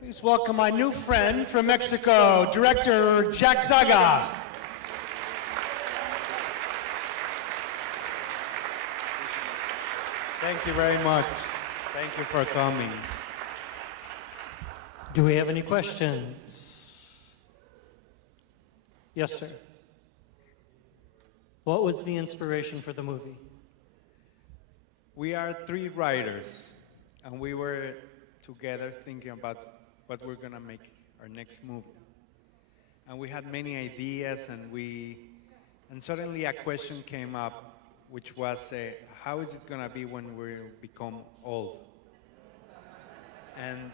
Please welcome my new friend from Mexico, director Jack Zaga. Thank you very much. Thank you for coming. Do we have any questions? Yes, sir. What was the inspiration for the movie? We are three writers, and we were together thinking about what we're gonna make our next movie. And we had many ideas, and suddenly a question came up, which was, how is it gonna be when we become old? And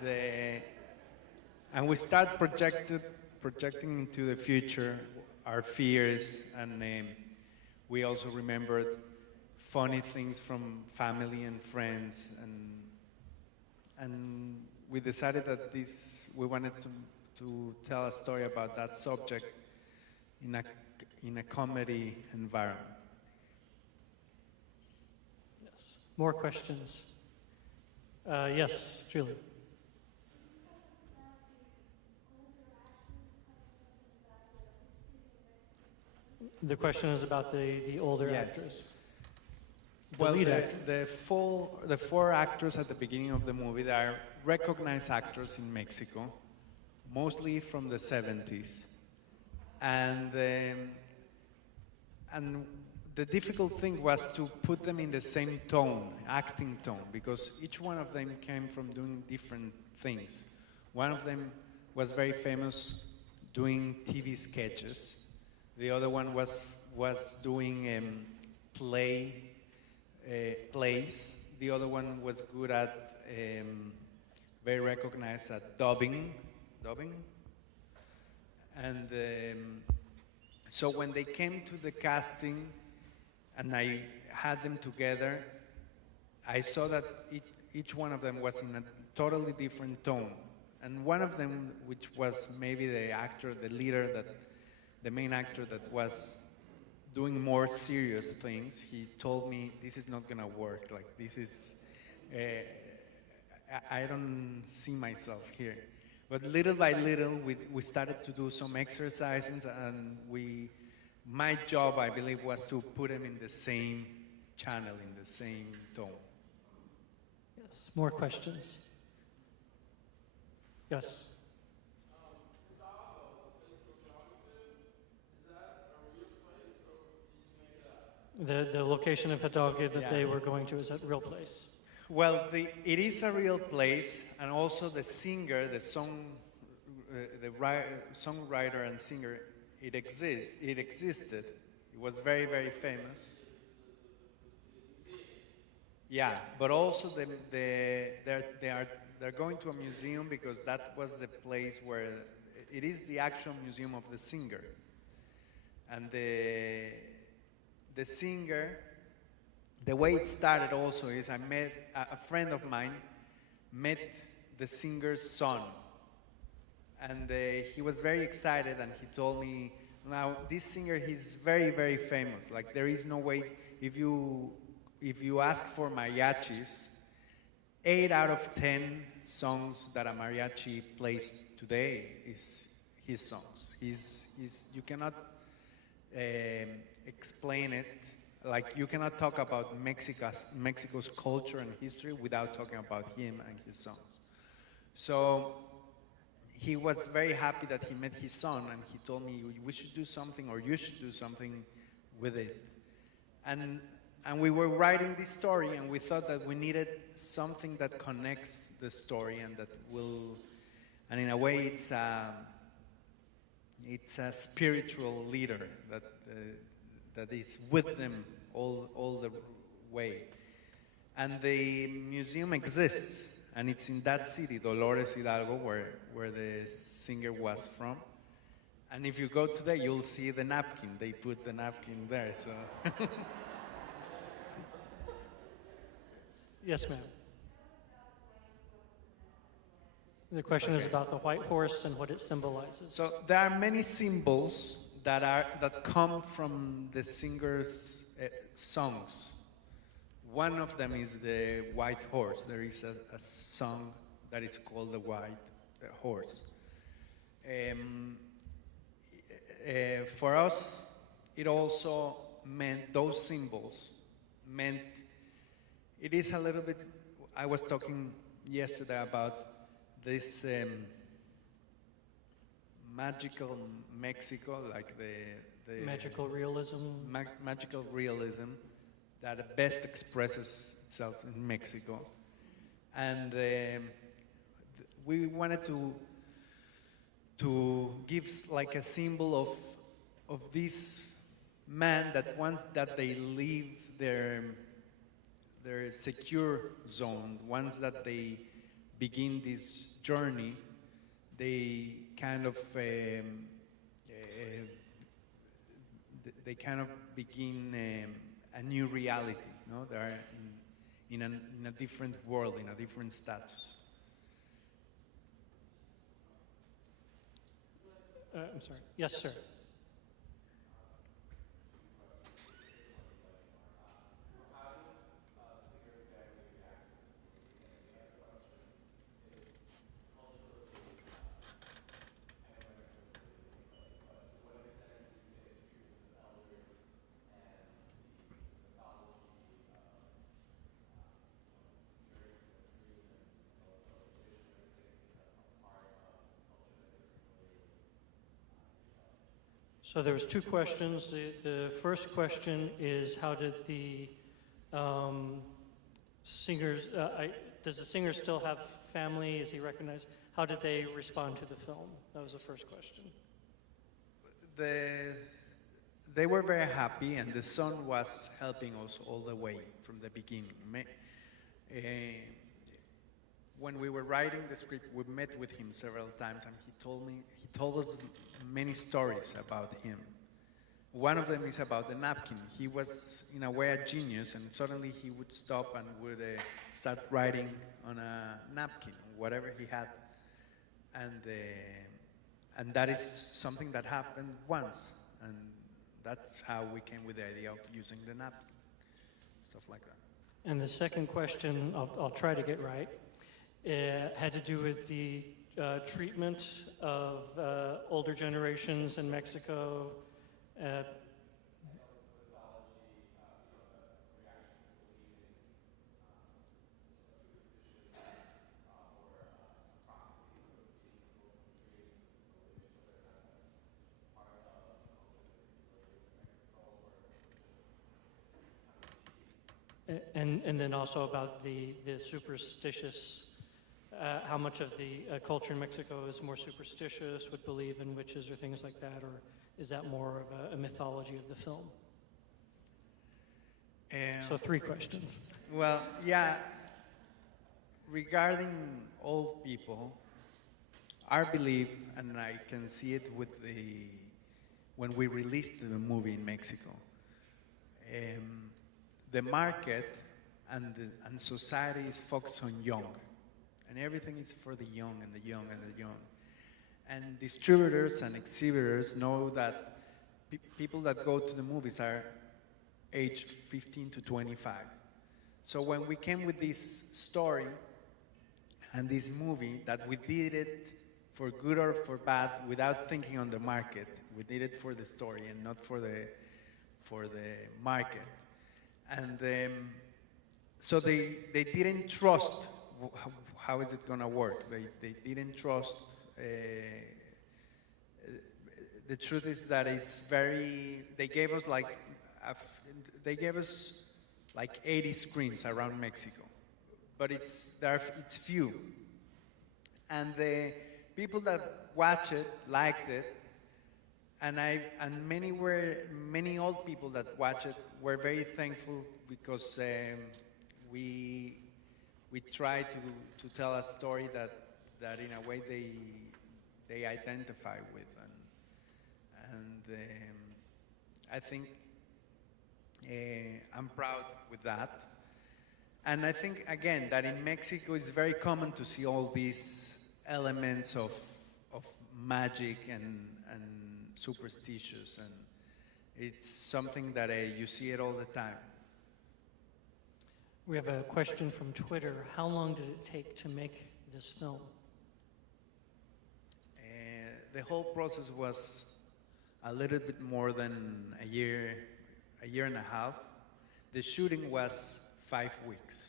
we start projecting into the future our fears, and we also remembered funny things from family and friends, and we decided that we wanted to tell a story about that subject in a comedy environment. Yes. More questions? Yes, Julie. The question is about the older actors. Well, the four actors at the beginning of the movie, they are recognized actors in Mexico, mostly from the 70s. And the difficult thing was to put them in the same tone, acting tone, because each one of them came from doing different things. One of them was very famous doing TV sketches. The other one was doing plays. The other one was good at, very recognized at dubbing. And so when they came to the casting and I had them together, I saw that each one of them was in a totally different tone. And one of them, which was maybe the actor, the leader, the main actor that was doing more serious things, he told me, this is not gonna work, like this is, I don't see myself here. But little by little, we started to do some exercises, and my job, I believe, was to put them in the same channel, in the same tone. Yes, more questions? Yes. The location of Hidalgo that they were going to, is that a real place? Well, it is a real place, and also the singer, the songwriter and singer, it existed. It was very, very famous. Yeah, but also they're going to a museum, because that was the place where it is the actual museum of the singer. And the singer, the way it started also is I met a friend of mine met the singer's son, and he was very excited, and he told me, now this singer, he's very, very famous. Like, there is no way, if you ask for mariachis, 8 out of 10 songs that a mariachi plays today is his songs. You cannot explain it. Like, you cannot talk about Mexico's culture and history without talking about him and his songs. So he was very happy that he met his son, and he told me, we should do something, or you should do something with it. And we were writing this story, and we thought that we needed something that connects the story, and that will, and in a way it's a spiritual leader that is with them all the way. And the museum exists, and it's in that city, Dolores Hidalgo, where the singer was from. And if you go today, you'll see the napkin. They put the napkin there, so. Yes, ma'am. The question is about the white horse and what it symbolizes. So there are many symbols that come from the singer's songs. One of them is the white horse. There is a song that is called the horse. For us, it also meant those symbols meant it is a little bit. I was talking yesterday about this magical Mexico, like the Magical realism. magical realism that best expresses itself in Mexico, and we wanted to give like a symbol of this man that once that they leave their secure zone, once that they begin this journey, they kind of begin a new reality. No, they are in a different world, in a different status. I'm sorry. Yes, sir. So there was two questions. The first question is, how did the singers, does the singer still have family? Is he recognized? How did they respond to the film? That was the first question. They were very happy, and the son was helping us all the way from the beginning. When we were writing the script, we met with him several times, and he told us many stories about him. One of them is about the napkin. He was, in a way, a genius, and suddenly he would stop and would start writing on a napkin, whatever he had, and that is something that happened once, and that's how we came with the idea of using the napkin, stuff like that. And the second question, I'll try to get right, had to do with the treatment of older generations in Mexico. And then also about the superstitious, how much of the culture in Mexico is more superstitious, would believe in witches or things like that, or is that more of a mythology of the film? So 3 questions. Well, yeah, regarding old people, our belief, and I can see it with when we released the movie in Mexico, the market and society is focused on young, and everything is for the young and the young and the young. And distributors and exhibitors know that people that go to the movies are aged 15 to 25. So when we came with this story and this movie, that we did it for good or for bad without thinking on the market. We did it for the story and not for the market. And so they didn't trust how is it going to work. They didn't trust. The truth is that it's very. They gave us like 80 screens around Mexico, but it's few. And the people that watch it liked it, and many old people that watch it were very thankful because we try to tell a story that in a way they identify with, and I think I'm proud with that. And I think again that in Mexico it's very common to see all these elements of magic and superstitious, and it's something that you see it all the time. We have a question from Twitter. How long did it take to make this film? the whole process was a little bit more than a year and a half. The shooting was 5 weeks,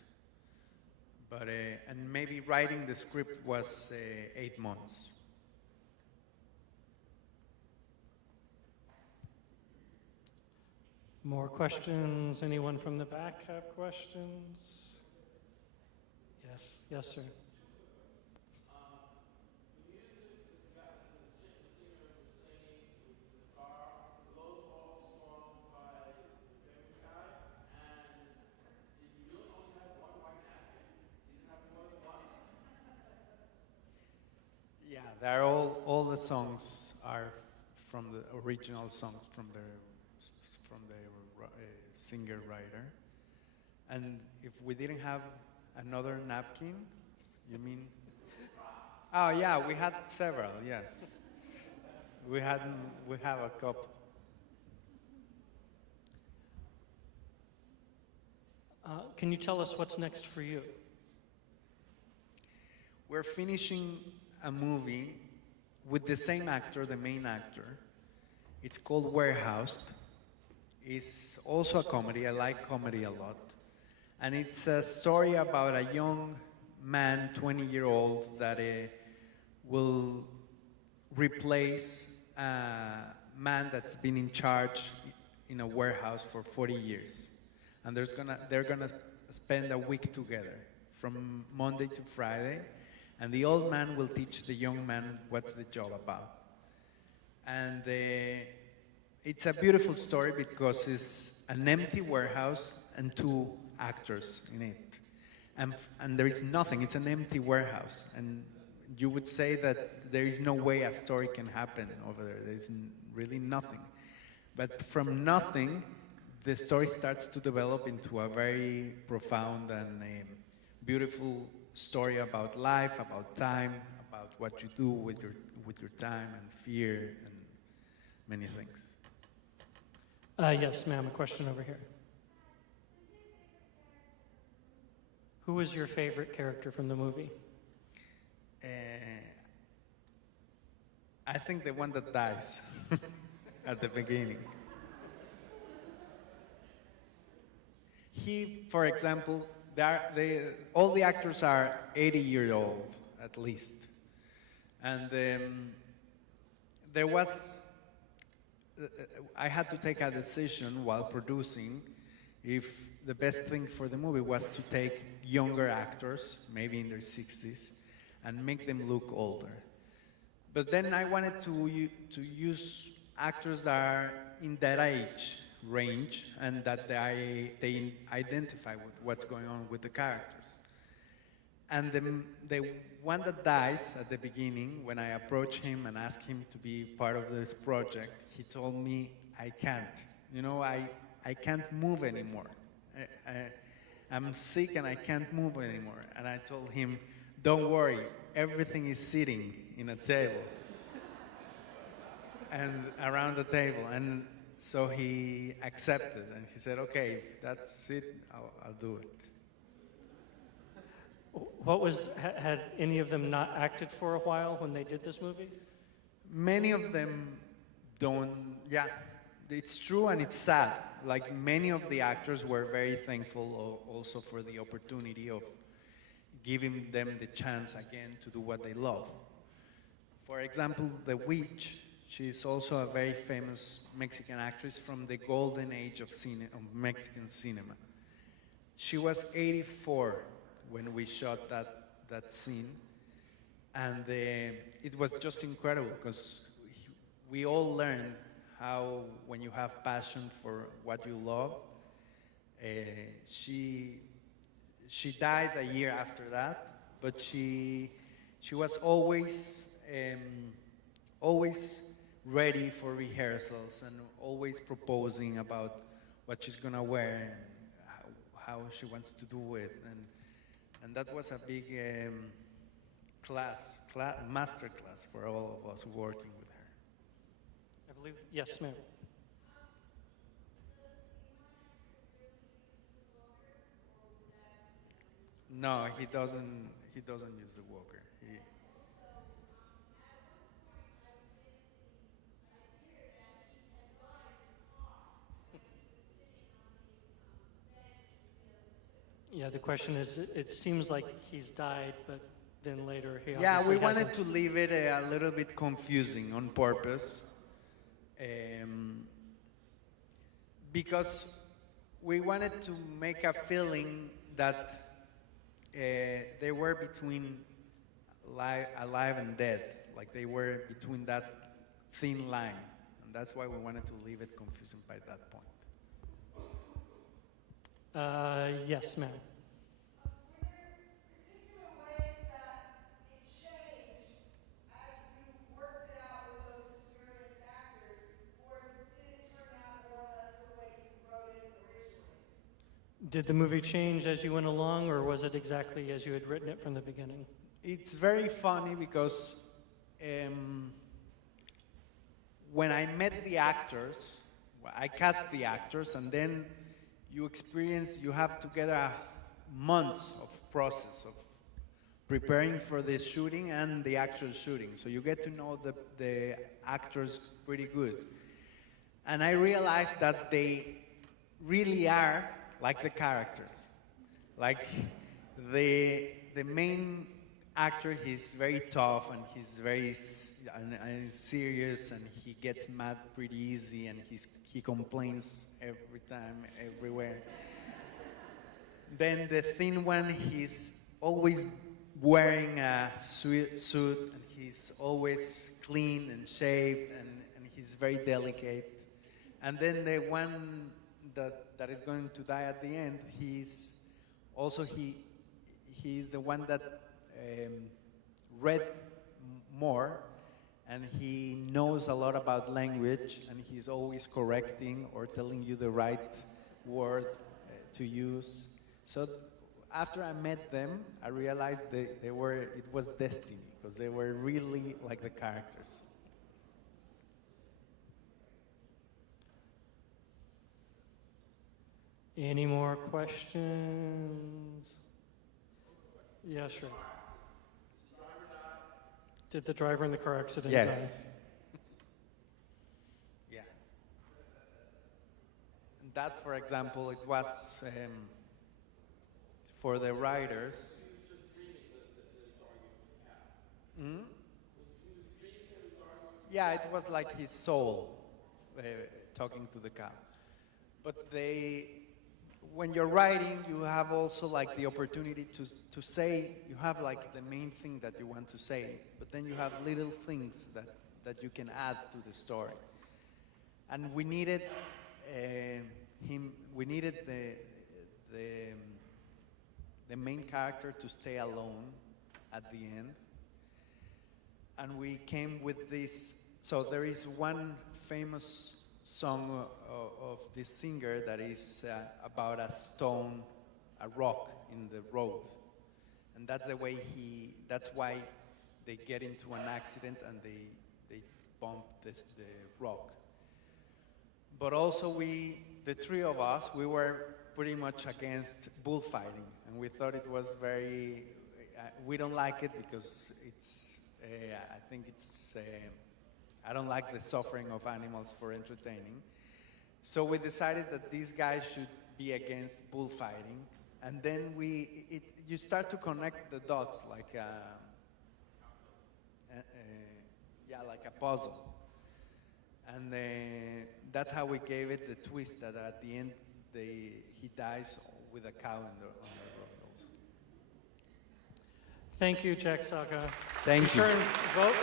but and maybe writing the script was 8 months. More questions? Anyone from the back have questions? Yes, yes, sir. Yeah, they're all the songs are from the original songs from the singer writer. And if we didn't have another napkin, you mean? Oh yeah, we had several. Yes, we have a couple. Can you tell us what's next for you? We're finishing a movie with the same actor, the main actor. It's called Warehouse. It's also a comedy. I like comedy a lot. And it's a story about a young man, 20-year-old, that will replace a man that's been in charge in a warehouse for 40 years. And they're gonna spend a week together from Monday to Friday. And the old man will teach the young man what's the job about. And it's a beautiful story because it's an empty warehouse and two actors in it. And there is nothing, it's an empty warehouse. And you would say that there is no way a story can happen over there. There's really nothing. But from nothing, the story starts to develop into a very profound and beautiful story about life, about time, about what you do with your time and fear and many things. Yes, ma'am, a question over here. Who is your favorite character from the movie? I think the one that dies at the beginning. For example, all the actors are 80 years old, at least. And I had to take a decision while producing if the best thing for the movie was to take younger actors, maybe in their 60s, and make them look older. But then I wanted to use actors that are in that age range and that they identify with what's going on with the characters. And the one that dies at the beginning, when I approach him and ask him to be part of this project, he told me, I can't. You know, I can't move anymore. I'm sick and I can't move anymore. And I told him, don't worry, everything is sitting in a table. And around the table. And so he accepted and he said, okay, if that's it, I'll do it. Had any of them not acted for a while when they did this movie? Many of them don't, yeah, it's true and it's sad. Like many of the actors were very thankful also for the opportunity of giving them the chance again to do what they love. For example, the witch, she's also a very famous Mexican actress from the golden age of Mexican cinema. She was 84 when we shot that scene, and it was just incredible because we all learned how when you have passion for what you love. She died a year after that, but she was always ready for rehearsals and always proposing about what she's gonna wear and how she wants to do it, and that was a big master class for all of us working with her. I believe, yes, ma'am. No, he doesn't use the walker. Yeah, the question is, it seems like he's died, but then later he Yeah, obviously we wanted hasn't. to leave it a little bit confusing on purpose. Because we wanted to make a feeling that they were between alive and dead, like they were between that thin line. And that's why we wanted to leave it confusing by that point. Yes, ma'am. Particular ways that it changed as you worked it out with those experienced actors, or did it turn out more or less the way you wrote it originally? Did the movie change as you went along, or was it exactly as you had written it from the beginning? It's very funny because when I met the actors, I cast the actors, and then you have together months of process of preparing for the shooting and the actual shooting. So you get to know the actors pretty good. And I realized that they really are like the characters. Like the main actor, he's very tough and he's very and serious, and he gets mad pretty easy, and he complains every time, everywhere. Then the thin one, he's always wearing a suit, and he's always clean and shaved, and he's very delicate. And then the one that is going to die at the end, he's the one that read more, and he knows a lot about language, and he's always correcting or telling you the right word to use. So after I met them, I realized it was destiny, because they were really like the characters. Any more questions? Yeah, sure. Did the driver in the car accident die? Yes. Yeah. And that, for example, it was for the writers. Hmm? Yeah, it was like his soul talking to the cow. But when you're writing, you have also like the opportunity to say, you have like the main thing that you want to say, but then you have little things that you can add to the story. And we needed the main character to stay alone at the end. And we came with this, so there is one famous song of this singer that is about a stone, a rock in the road. And that's that's why they get into an accident and they bump the rock. But also the three of us, we were pretty much against bullfighting, and we thought it was we don't like it because I think I don't like the suffering of animals for entertaining. So we decided that these guys should be against bullfighting, and then you start to connect the dots like like a puzzle. And that's how we gave it the twist that at the end he dies with a cow on the road also. Thank you, Jack Saga. Thank Be you. sure and vote.